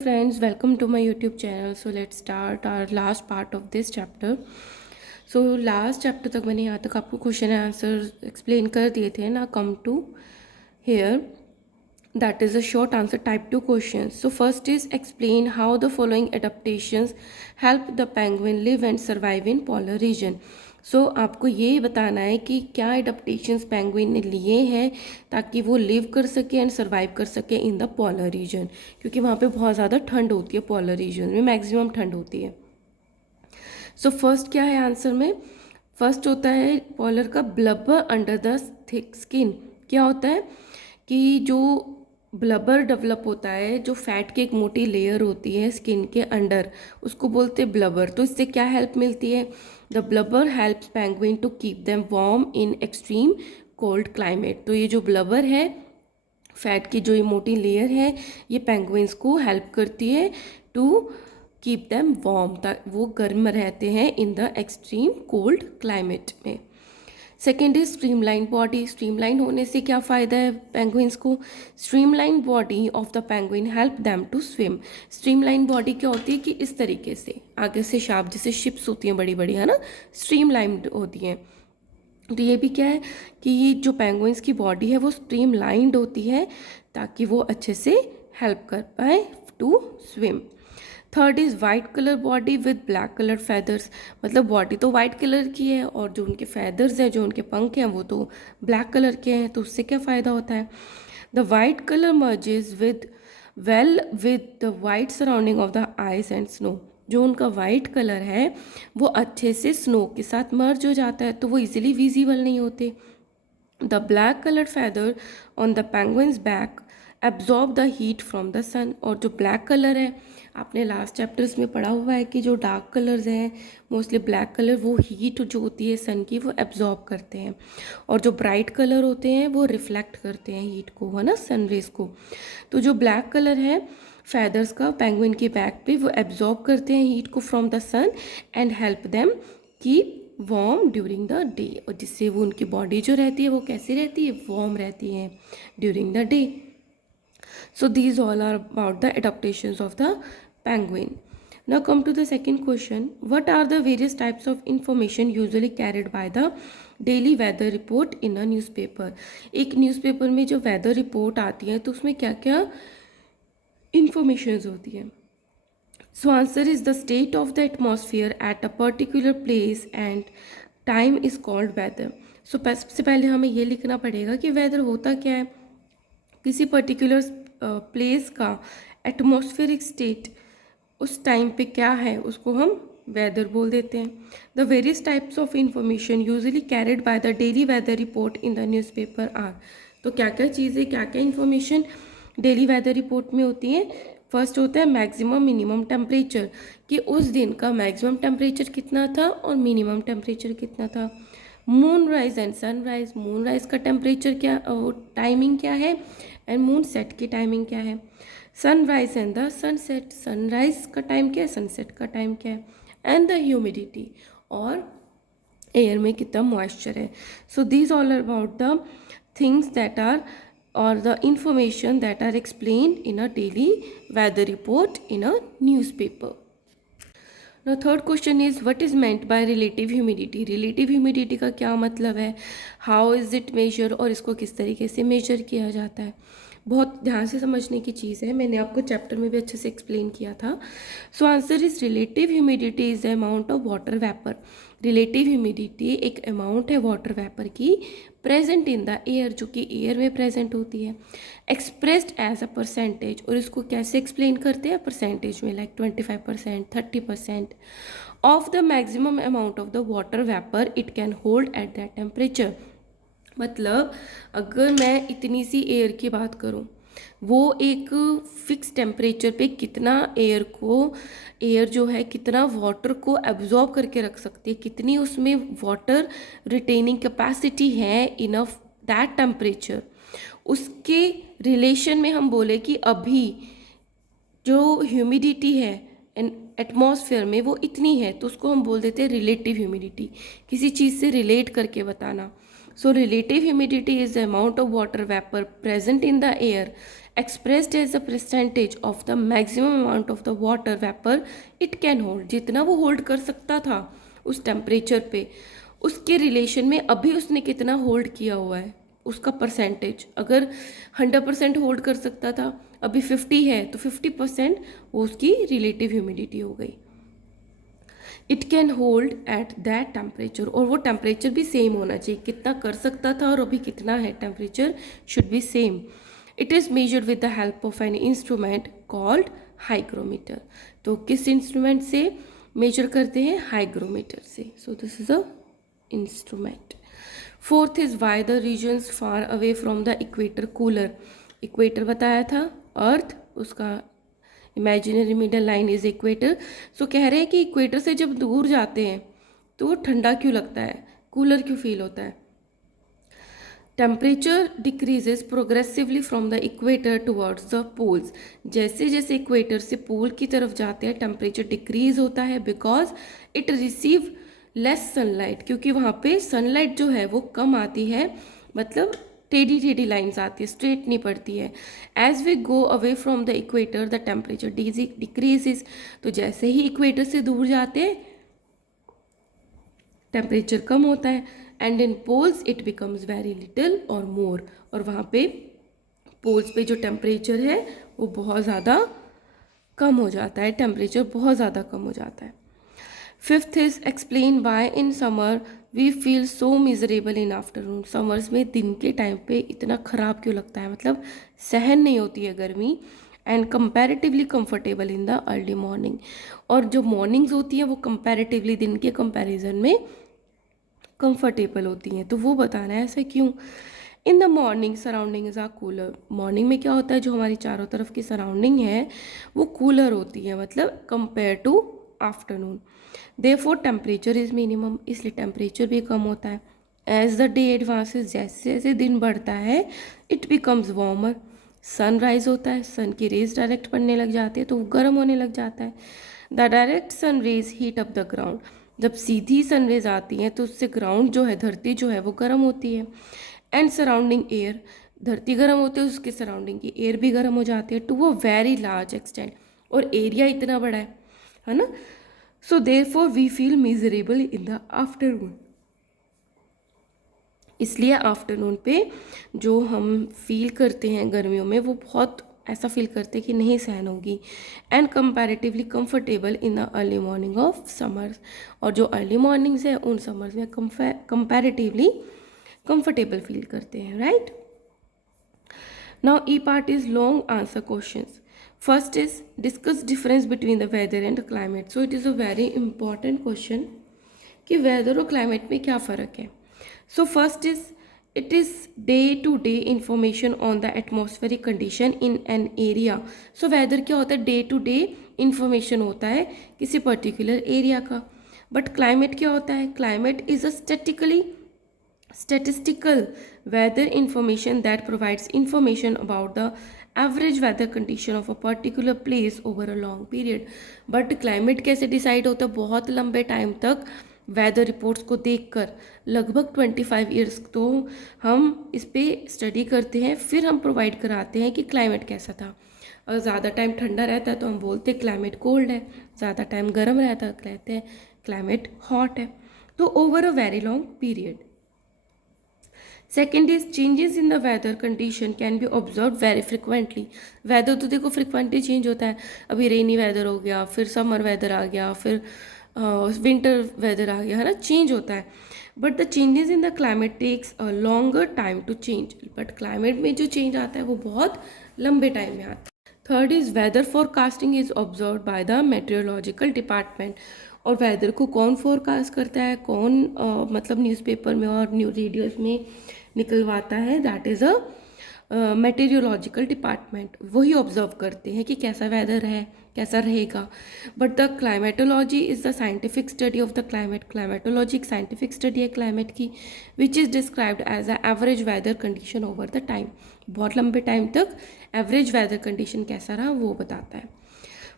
Friends, welcome to my YouTube channel. So let's start our last part of this chapter. So last chapter तक मैंने यहाँ तक आपको question and answer explain कर दिए थे ना. Come to here, that is a short answer type 2 questions. So first is explain how the following adaptations help the penguin live and survive in polar region. सो आपको ये बताना है कि क्या एडाप्टेशंस पेंगुइन ने लिए हैं ताकि वो लिव कर सके एंड सर्वाइव कर सके इन द पोलर रीजन, क्योंकि वहाँ पे बहुत ज़्यादा ठंड होती है. पोलर रीजन में मैक्सिमम ठंड होती है. सो फर्स्ट क्या है आंसर में? फर्स्ट होता है पोलर का blubber under the thick skin. क्या होता है कि जो ब्लबर डेवलप होता है, जो फैट की एक मोटी लेयर होती है स्किन के अंडर, उसको बोलते हैं ब्लबर. तो इससे क्या हेल्प मिलती है? The blubber helps penguin to keep them warm in extreme cold climate. तो ये जो ब्लबर है, फैट की जो ये मोटी लेयर है, ये पेंगुइन्स को हेल्प करती है टू कीप देम वार्म, ताकि वो गर्म रहते हैं in the extreme cold climate में. Second is streamline body. Streamline होने से क्या फ़ायदा है पेंगुइन्स को? Streamline body of the penguin help them to swim. Streamline body क्या होती है कि इस तरीके से आगे से शार्प, जैसे शिप्स होती हैं बड़ी बड़ी, है ना, स्ट्रीमलाइन होती हैं. तो ये भी क्या है कि ये जो पेंगुइन्स की बॉडी है वो स्ट्रीमलाइंड होती है ताकि वो अच्छे से हेल्प कर पाए to swim. Third is white colour body with black colour feathers. मतलब बॉडी तो वाइट कलर की है और जो उनके फैदर्स हैं, जो उनके पंख हैं, वो तो ब्लैक कलर के हैं. तो उससे क्या फ़ायदा होता है? The white colour merges with the white surrounding of the eyes and snow. जो उनका वाइट कलर है वो अच्छे से स्नो के साथ मर्ज हो जाता है, तो वो इजीली विजिबल नहीं होते. The black coloured feather on the penguins back absorb the heat from the sun. और जो ब्लैक कलर है, आपने लास्ट चैप्टर्स में पढ़ा हुआ है कि जो डार्क कलर्स हैं, मोस्टली ब्लैक कलर, वो हीट जो होती है सन की वो एब्जॉर्ब करते हैं, और जो ब्राइट कलर होते हैं वो रिफ्लेक्ट करते हैं हीट को, है ना, सन रेज को. तो जो ब्लैक कलर है फैदर्स का पेंगुइन के बैक पे, वो एब्जॉर्ब करते हैं हीट को from the sun and help them keep warm during the day. और जिससे वो उनकी बॉडी जो रहती है वो कैसी रहती है? वार्म रहती है during the day. So these all are about the adaptations of the penguin. Now come to the second question. What are the various types of information usually carried by the daily weather report in a newspaper? एक newspaper में जो weather report आती है तो उसमें क्या क्या informations होती है? So answer is the state of the atmosphere at a particular place and time is called weather. So सबसे पहले हमें ये लिखना पड़ेगा कि वेदर होता क्या है. किसी पर्टिकुलर प्लेस का एटमॉस्फेरिक स्टेट उस टाइम पे क्या है उसको हम वेदर बोल देते हैं. The various types of information usually carried by the daily weather report in the newspaper are. तो क्या क्या चीज़ें, क्या क्या इंफॉर्मेशन डेली वेदर रिपोर्ट में होती हैं? फर्स्ट होता है मैक्सिमम मिनिमम टेम्परेचर, कि उस दिन का मैक्सिमम टेम्परेचर कितना था और मिनिमम टेम्परेचर कितना था. Moon rise and sunrise. Moon rise का टेम्परेचर क्या, टाइमिंग क्या है, एंड मून सेट की टाइमिंग क्या है. Sunrise and the sunset. Sunrise का टाइम क्या है, सनसेट का टाइम क्या है. एंड द ह्यूमिडिटी, और एयर में कितना मॉइस्चर है. So these all are about the things that are or the information that are explained in a daily weather report in a newspaper. Now third question is what is meant by relative humidity. relative humidity का क्या मतलब है, how is it measure, और इसको किस तरीके से major किया जाता है. बहुत ध्यान से समझने की चीज़ है, मैंने आपको चैप्टर में भी अच्छे से एक्सप्लेन किया था. सो answer is relative humidity is the amount of water vapour. Relative humidity एक अमाउंट है वाटर वेपर की प्रेजेंट इन द एयर, जो कि एयर में प्रेजेंट होती है, एक्सप्रेस्ड एज अ परसेंटेज. और इसको कैसे एक्सप्लेन करते हैं? परसेंटेज में, like 25%, 30% of the maximum amount of the water vapour it can hold at that temperature. मतलब अगर मैं इतनी सी एयर की बात करूं, वो एक फिक्स टेम्परेचर पे कितना एयर जो है कितना वाटर को एब्जॉर्ब करके रख सकती है, कितनी उसमें वाटर रिटेनिंग कैपेसिटी है इनफ दैट टेम्परेचर, उसके रिलेशन में हम बोले कि अभी जो ह्यूमिडिटी है एटमॉस्फेयर में वो इतनी है, तो उसको हम बोल देते हैं रिलेटिव ह्यूमिडिटी. किसी चीज़ से रिलेट करके बताना. So relative humidity is the amount of water vapor present in the air expressed as a percentage of the maximum amount of the water vapor it can hold. जितना वो hold कर सकता था उस टेम्परेचर पे, उसके रिलेशन में अभी उसने कितना होल्ड किया हुआ है, उसका परसेंटेज. अगर 100% होल्ड कर सकता था, अभी 50 है, तो 50% वो उसकी रिलेटिव ह्यूमिडिटी हो गई. It can hold at that temperature, और वो टेम्परेचर भी सेम होना चाहिए. कितना कर सकता था और अभी कितना है temperature should be same. It is measured with the help of an instrument called hygrometer. तो किस इंस्ट्रूमेंट से मेजर करते हैं? हाइग्रोमीटर से. So this is a instrument. Fourth is why the regions far away from the equator cooler. Equator बताया था earth, उसका imaginary middle line is equator. So कह रहे हैं कि इक्वेटर से जब दूर जाते हैं तो ठंडा क्यों लगता है, कूलर क्यों फील होता है. Temperature decreases progressively from the equator towards the poles. जैसे जैसे इक्वेटर से पोल की तरफ जाते हैं टेम्परेचर डिक्रीज होता है, because it receive less sunlight, क्योंकि वहाँ पे सनलाइट जो है वो कम आती है, मतलब टेढ़ी टेढ़ी लाइन्स आती है, स्ट्रेट नहीं पड़ती है. As we go away from the equator the temperature decreases. तो जैसे ही इक्वेटर से दूर जाते हैं टेम्परेचर कम होता है. And in poles it becomes very little और मोर. और वहाँ पे पोल्स पे जो टेम्परेचर है वो बहुत ज़्यादा कम हो जाता है, टेम्परेचर बहुत ज़्यादा कम हो जाता है. Fifth is explain why in summer we feel so miserable in afternoon. Summers में दिन के टाइम पे इतना ख़राब क्यों लगता है, मतलब सहन नहीं होती है गर्मी. And comparatively comfortable in the early morning. और जो मॉर्निंग्स होती हैं वो कंपैरेटिवली दिन के कंपैरिजन में कंफर्टेबल होती हैं. तो वो बताना है ऐसा क्यों. In the morning surrounding is are cooler. Morning में क्या होता है, जो हमारी चारों तरफ की सराउंडिंग है वो कूलर होती है, मतलब compare to afternoon. Therefore temperature is minimum, इसलिए टेम्परेचर भी कम होता है. एज द डे एडवांसेस, जैसे जैसे दिन बढ़ता है इट बिकम्स वार्मर. सनराइज होता है, सन की रेज डायरेक्ट पड़ने लग जाती है तो वो गर्म होने लग जाता है. The direct sun rays heat up the ground. जब सीधी सन रेज आती हैं तो उससे ग्राउंड जो है, धरती जो है वो गर्म होती है. एंड सराउंडिंग एयर, धरती गर्म होती है, उसके सराउंडिंग की एयर भी गर्म हो जाती है to a very large extent. और एरिया इतना बड़ा है ना. So therefore we feel miserable in the afternoon. इसलिए आफ्टरनून पे जो हम फील करते हैं गर्मियों में वो बहुत ऐसा फील करते हैं कि नहीं सहन होगी. And comparatively comfortable in the early morning of summers. और जो अर्ली मॉर्निंग्स है उन समर्स में कंपैरेटिवली कंफर्टेबल फील करते हैं, right. Now E part is long answer questions. First is discuss difference between the weather and climate. So it is a very important question कि weather और climate में क्या फ़र्क है. So first is it is day-to-day information on the atmospheric condition in an area. So weather क्या होता है, day-to-day information होता है किसी particular area का. But climate क्या होता है, climate is a statistical weather information that provides information about the average weather condition of a particular place over a long period. But climate कैसे decide होता है, बहुत लंबे टाइम तक वेदर रिपोर्ट्स को देखकर, लगभग 25 ईयर्स तो हम इस पर स्टडी करते हैं, फिर हम प्रोवाइड कराते हैं कि क्लाइमेट कैसा था. अगर ज़्यादा टाइम ठंडा रहता है तो हम बोलते हैं क्लाइमेट कोल्ड है, ज़्यादा टाइम गर्म रहता है कहते हैं क्लाइमेट हॉट है. तो over a very long period. Second is changes in the weather condition can be observe very frequently. Weather तो देखो फ्रिक्वेंटली चेंज होता है, अभी रेनी वेदर हो गया, फिर समर वेदर आ गया, फिर विंटर वेदर आ गया, है ना, चेंज होता है. But the changes in the climate takes a longer time to change. But climate में जो चेंज आता है वो बहुत लंबे टाइम में आता है. Third is weather forecasting is observe by the meteorological department. और वेदर को कौन फोरकास्ट करता है, कौन मतलब न्यूज़पेपर में और रेडियोज में निकलवाता है, that is a meteorological department. वही ऑब्जर्व करते हैं कि कैसा वेदर है, कैसा रहेगा. But the climatology is the scientific study of the climate. Climatology एक साइंटिफिक स्टडी है क्लाइमेट की, which is described as a average weather condition over the time. बहुत लंबे टाइम तक एवरेज वेदर कंडीशन कैसा रहा वो बताता है.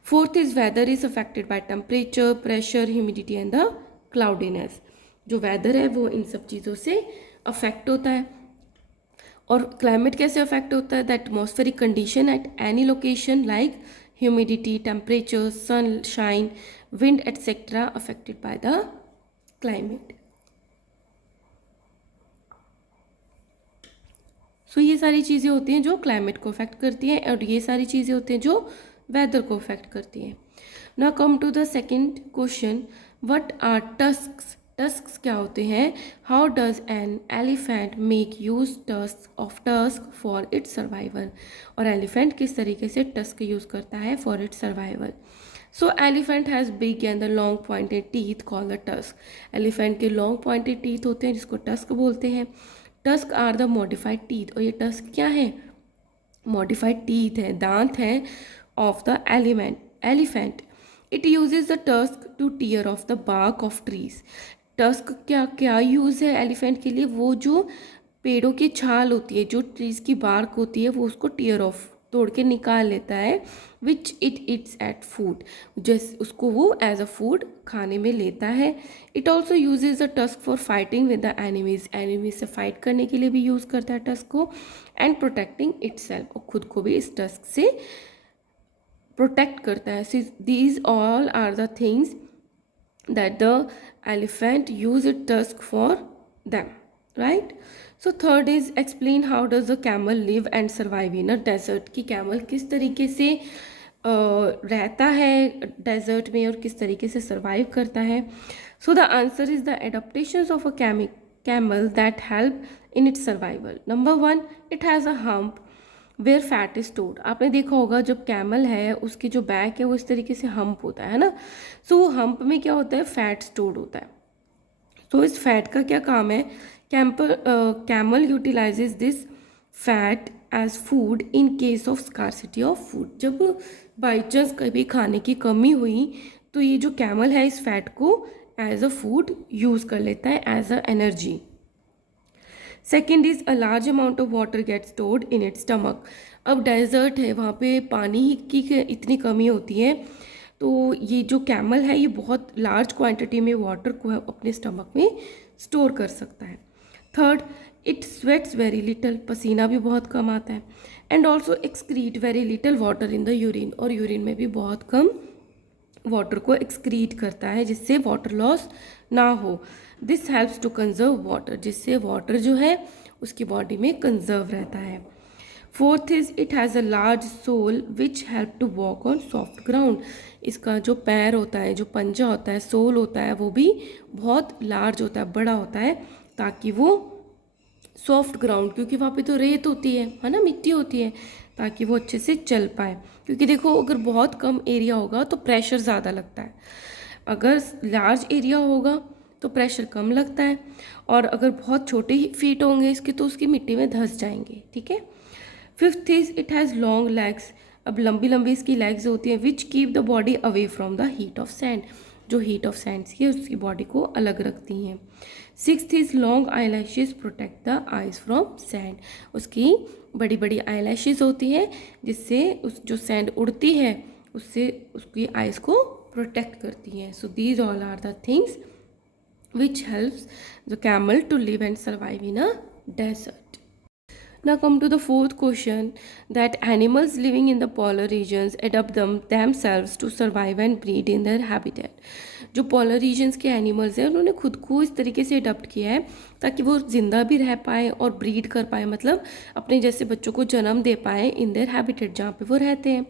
Fourth is whether is affected by temperature, pressure, humidity and the cloudiness. जो वेदर है वो इन सब चीज़ों से अफेक्ट होता है। और क्लाइमेट कैसे अफेक्ट होता है? The atmospheric condition at any location like humidity, temperature, sunshine, wind etcetera affected by the climate. So ये सारी चीज़ें होती हैं जो क्लाइमेट को अफेक्ट करती हैं, और ये सारी चीज़ें होती हैं जो वेदर को अफेक्ट करती हैं। Now come to the second question, what are tusks? Tusks क्या होते हैं? How does an elephant make use tusk for its survival? और एलिफेंट किस तरीके से टस्क यूज़ करता है for its survival? So elephant has big and the long pointed teeth called the tusk. Elephant के लॉन्ग पॉइंटेड टीथ होते हैं जिसको टस्क बोलते हैं। Tusk are the modified teeth, और ये टस्क क्या है? मॉडिफाइड टीथ है, दांत हैं of the elephant. It uses the tusk to tear off the bark of trees. Tusk क्या क्या यूज़ है एलिफेंट के लिए? वो जो पेड़ों की छाल होती है, जो ट्रीज की बार्क होती है, वो उसको टीयर ऑफ, तोड़ के निकाल लेता है। Which it its eat food, जैसे उसको वो एज अ फूड खाने में लेता है। It also usage the tusk for fighting with the enemies, enemies से फाइट करने के लिए भी यूज़ करता है टस्क को। एंड प्रोटेक्टिंग इटसेल्फ, और खुद को भी इस टस्क से प्रोटेक्ट करता है। These all are the things that the elephant use its tusk for them, right? So third is explain how does the camel live and survive in a desert, कि camel किस तरीके से रहता है desert में और किस तरीके से सर्वाइव करता है। So the answer is the adaptations of a camel that help in its survival. Number 1, it has a hump where fat is stored. आपने देखा होगा जब कैमल है उसकी जो बैक है वो इस तरीके से हम्प होता है ना। सो वो हम्प में क्या होता है? फैट स्टोर्ड होता है। तो इस फैट का क्या काम है? Camel utilises this fat as food in case of scarcity of food. जब बाई चांस कभी खाने की कमी हुई तो ये जो कैमल है इस फैट को एज अ फूड यूज़ कर लेता है, as a energy. Second is a large amount of water get stored in its stomach. अब डेजर्ट है, वहाँ पे पानी की इतनी कमी होती है, तो ये जो कैमल है ये बहुत लार्ज क्वांटिटी में वाटर को अपने स्टमक में स्टोर कर सकता है। Third, it sweats very little, पसीना भी बहुत कम आता है। And also excrete very little water in the urine, और यूरिन में भी बहुत कम वाटर को एक्सक्रीट करता है जिससे वाटर लॉस ना हो। This helps to conserve water, जिससे वाटर जो है उसकी बॉडी में कंजर्व रहता है। Fourth is it has a large sole which help to walk on soft ground. इसका जो पैर होता है, जो पंजा होता है, सोल होता है, वो भी बहुत लार्ज होता है, बड़ा होता है, ताकि वो सॉफ्ट ग्राउंड, क्योंकि वहाँ पे तो रेत होती है ना, मिट्टी होती है, ताकि वो अच्छे से चल पाए। क्योंकि देखो अगर बहुत कम एरिया होगा तो प्रेशर ज़्यादा लगता है, अगर लार्ज एरिया होगा तो प्रेशर कम लगता है, और अगर बहुत छोटे फीट होंगे इसके तो उसकी मिट्टी में धंस जाएंगे। ठीक है। Fifth is it has long legs. अब लंबी लंबी इसकी लेग्स होती हैं which keep the body away from the heat of sand, जो हीट ऑफ सैंड्स की उसकी बॉडी को अलग रखती हैं। Sixth is long eye lashes protect the eyes from sand. उसकी बड़ी बड़ी आई लैशेज होती हैं जिससे उस जो सैंड उड़ती है उससे उसकी आइज को प्रोटेक्ट करती हैं। So these all are the things which helps the camel to live and survive in a desert. Now come to the fourth question, that animals living in the polar regions adapt themselves to survive and breed in their habitat. जो polar regions के animals हैं उन्होंने खुद को इस तरीके से adopt किया है ताकि वो जिंदा भी रह पाए और ब्रीड कर पाए, मतलब अपने जैसे बच्चों को जन्म दे पाए इन देयर हैबिटेट जहाँ पे वो रहते हैं।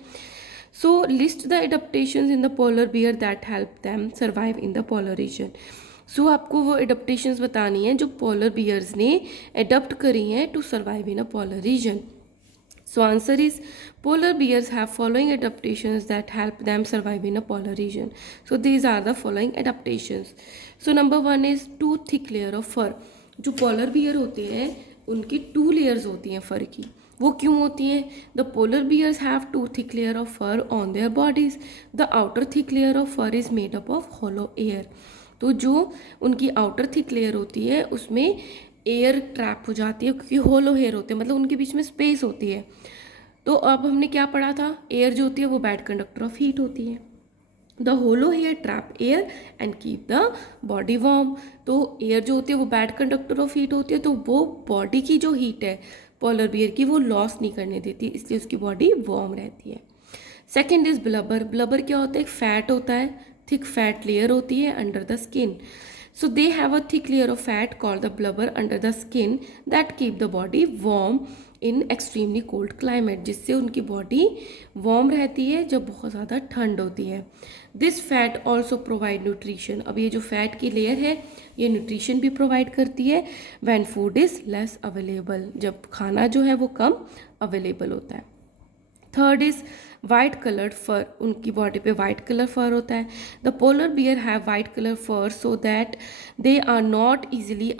So list the adaptations in the polar bear that help them survive in the polar region. So आपको वो एडाप्टेशंस बतानी है जो पोलर बियर्स ने एडप्ट करी हैं to survive in a polar region. So answer is polar bears have following adaptations that help them survive in a polar region. So these are the following adaptations. So number 1 is 2 thick layer of fur. जो polar beer होते हैं उनकी 2 layers होती हैं फर की। वो क्यों होती हैं? The polar bears have 2 thick layer of fur on their bodies. The outer thick layer of fur is made up of hollow air. तो जो उनकी आउटर थिक लेयर होती है उसमें एयर ट्रैप हो जाती है क्योंकि होलो हेयर होते हैं, मतलब उनके बीच में स्पेस होती है। तो अब हमने क्या पढ़ा था? एयर जो होती है वो बैड कंडक्टर ऑफ हीट होती है। The hollow hair trap air and keep the body warm. तो एयर जो होती है वो बैड कंडक्टर ऑफ हीट होती है, तो वो बॉडी की जो हीट है पोलर बियर की वो लॉस नहीं करने देती, इसलिए उसकी बॉडी वार्म रहती है। Second is blubber. ब्लबर क्या होता है? एक फैट होता है, थिक फैट लेयर होती है under the skin. So they have a thick layer of fat called the blubber under the skin that keep the body warm in extremely cold climate, जिससे उनकी बॉडी वार्म रहती है जब बहुत ज़्यादा ठंड होती है। This fat also provide nutrition. अब ये जो फैट की लेयर है ये न्यूट्रिशन भी प्रोवाइड करती है when food is less available, जब खाना जो है वो कम अवेलेबल होता है। Third is white coloured fur. उनकी बॉडी पे वाइट कलर फर होता है। The polar bear have white colour fur so that they are not easily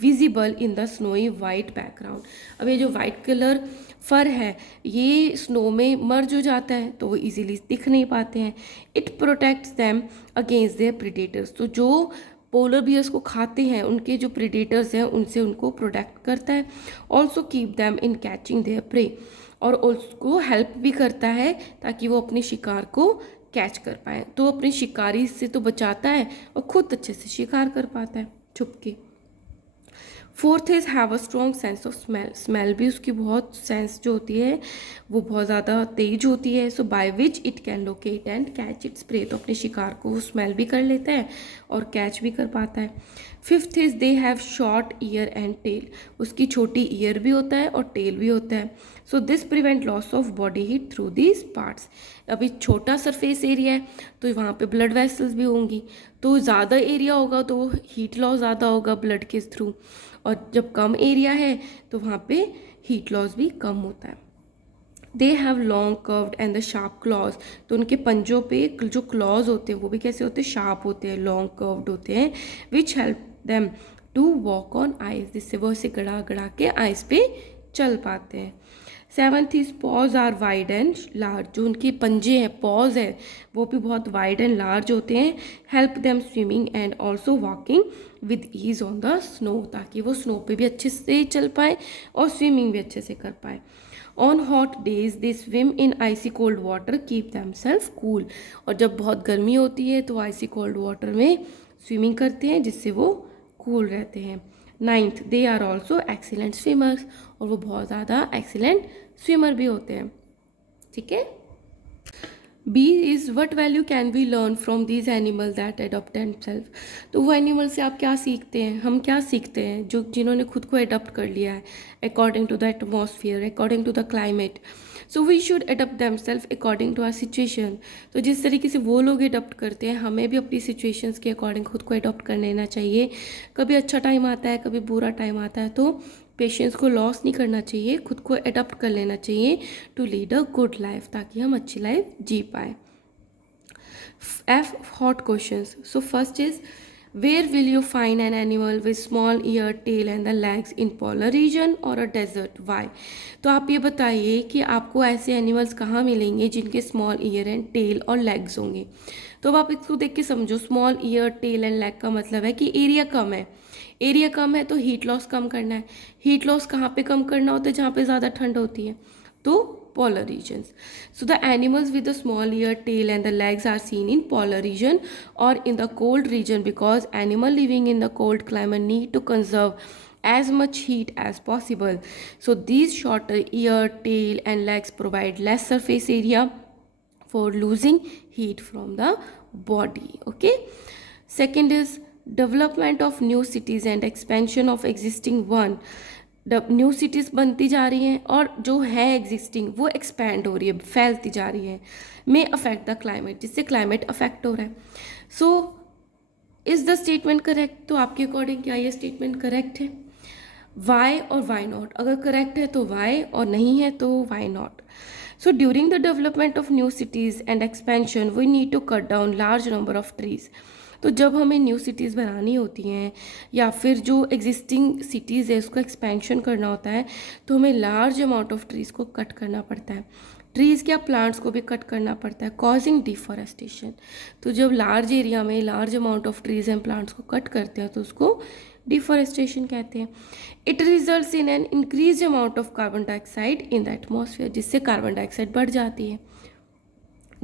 visible in the snowy white background. अब ये जो वाइट कलर फर है ये स्नो में मर्ज हो जाता है तो वो इजीली दिख नहीं पाते हैं। It protects them against their predators. तो जो पोलर बियर्स को खाते हैं उनके जो प्रीडेटर्स हैं उनसे उनको प्रोटेक्ट करता है। Also keep them in catching there pray, और उसको हेल्प भी करता है ताकि वो अपने शिकार को कैच कर पाए। तो अपने शिकारी से तो बचाता है और खुद अच्छे से शिकार कर पाता है छुप के। Fourth is have a strong sense of smell. Smell भी उसकी बहुत सेंस जो होती है वो बहुत ज़्यादा तेज होती है। So by which it can locate and catch its prey. तो अपने शिकार को वो स्मेल भी कर लेता है और कैच भी कर पाता है। Fifth is they have short ear and tail. उसकी छोटी ईयर भी होता है और टेल भी होता है। So this prevent loss of body heat through these parts. अभी छोटा सरफेस एरिया है तो वहाँ पे ब्लड वेसल्स भी होंगी, तो ज़्यादा एरिया होगा तो हीट लॉस ज़्यादा होगा ब्लड के थ्रू, और जब कम एरिया है तो वहाँ पे हीट लॉस भी कम होता है। They have long curved and the sharp clause. तो उनके पंजों पे जो क्लॉज होते हैं वो भी कैसे होते हैं? शार्प होते हैं, लॉन्ग कर्व्ड होते हैं। Which help them to walk on ice, जिससे वो ऐसे गड़ा गड़ा के आइस पे चल पाते हैं। Seventh is paws are wide and large. जो उनके पंजे हैं, पॉज है, वो भी बहुत वाइड एंड लार्ज होते हैं। Help them swimming and also walking with ease on the snow, ताकि वो स्नो पे भी अच्छे से चल पाए और स्विमिंग भी अच्छे से कर पाए। On hot days they swim in icy cold water keep them self cool. और जब बहुत गर्मी होती है तो आइसी कोल्ड वाटर में स्विमिंग करते हैं जिससे वो कूल रहते हैं। Ninth they are also excellent swimmers. और वो बहुत ज़्यादा एक्सीलेंट स्विमर भी होते हैं। ठीक है। B is what value can we learn from these animal that adopt and self. तो वो एनिमल से आप क्या सीखते हैं? हम क्या सीखते हैं जो जिन्होंने खुद को एडॉप्ट कर लिया है according to the atmosphere, according to the climate. So we should adopt them self according to our situation. तो जिस तरीके से वो लोग एडॉप्ट करते हैं हमें भी अपनी सिचुएशंस के अकॉर्डिंग खुद को एडॉप्ट कर लेना चाहिए। कभी अच्छा टाइम आता है, कभी बुरा टाइम आता है, तो पेशेंस को लॉस नहीं करना चाहिए, खुद को एडॉप्ट कर लेना चाहिए to lead a good life, ताकि हम अच्छी लाइफ जी पाए। F hot questions. So first is where will you find an animal with small ear, tail and the legs in polar region or a desert? Why? तो आप ये बताइए कि आपको ऐसे एनिमल्स कहाँ मिलेंगे जिनके स्मॉल ईयर एंड टेल और लेग्स होंगे। तो अब आप इसको देख के समझो, small ear, tail and leg का मतलब है कि एरिया कम है। एरिया कम है तो हीट लॉस कम करना है। हीट लॉस कहाँ पे कम करना होता है? जहाँ पे ज़्यादा ठंड होती है, तो polar regions. So the animals with the small ear, tail and the legs are seen in polar region or in the cold region because animal living in the cold climate need to conserve as much heat as possible. So these shorter ear, tail and legs provide less surface area for losing heat from the body. Okay. Second is development of new cities and expansion of existing one. New cities बनती जा रही हैं और जो है existing वो expand हो रही है, फैलती जा रही है। मे अफेक्ट द क्लाइमेट, जिससे क्लाइमेट अफेक्ट हो रहा है। So is the statement correct? तो आपके अकॉर्डिंग क्या ये स्टेटमेंट करेक्ट है? वाई और वाई नॉट? अगर करेक्ट है तो वाई और नहीं है तो why not? So during the development of new cities and expansion we need to cut down large number of trees. तो जब हमें न्यू सिटीज़ बनानी होती हैं या फिर जो एग्जिस्टिंग सिटीज़ है उसको एक्सपेंशन करना होता है तो हमें लार्ज अमाउंट ऑफ ट्रीज़ को कट करना पड़ता है। ट्रीज़ क्या, प्लांट्स को भी कट करना पड़ता है, कॉजिंग डिफॉरेस्टेशन। तो जब लार्ज एरिया में large amount of trees and plants को कट करते हैं तो उसको डिफॉरेस्टेशन कहते हैं। It results in an increase amount of carbon dioxide in the atmosphere, जिससे कार्बन डाइऑक्साइड बढ़ जाती है।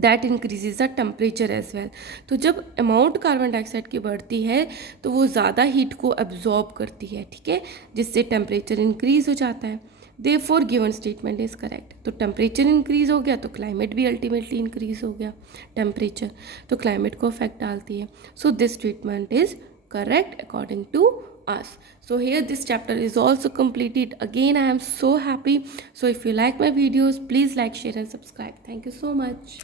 That increases the temperature as well. तो जब अमाउंट कार्बन डाइऑक्साइड की बढ़ती है तो वो ज़्यादा हीट को एब्जॉर्ब करती है, ठीक है, जिससे टेम्परेचर इंक्रीज हो जाता है। Therefore given statement is correct. तो टेम्परेचर इंक्रीज हो गया तो क्लाइमेट भी अल्टीमेटली इंक्रीज हो गया, टेम्परेचर तो क्लाइमेट को अफेक्ट डालती है। So this statement is correct according to us. So here this chapter is also completed. Again, I am so happy. So if you like my videos, please like, share and subscribe. Thank you so much.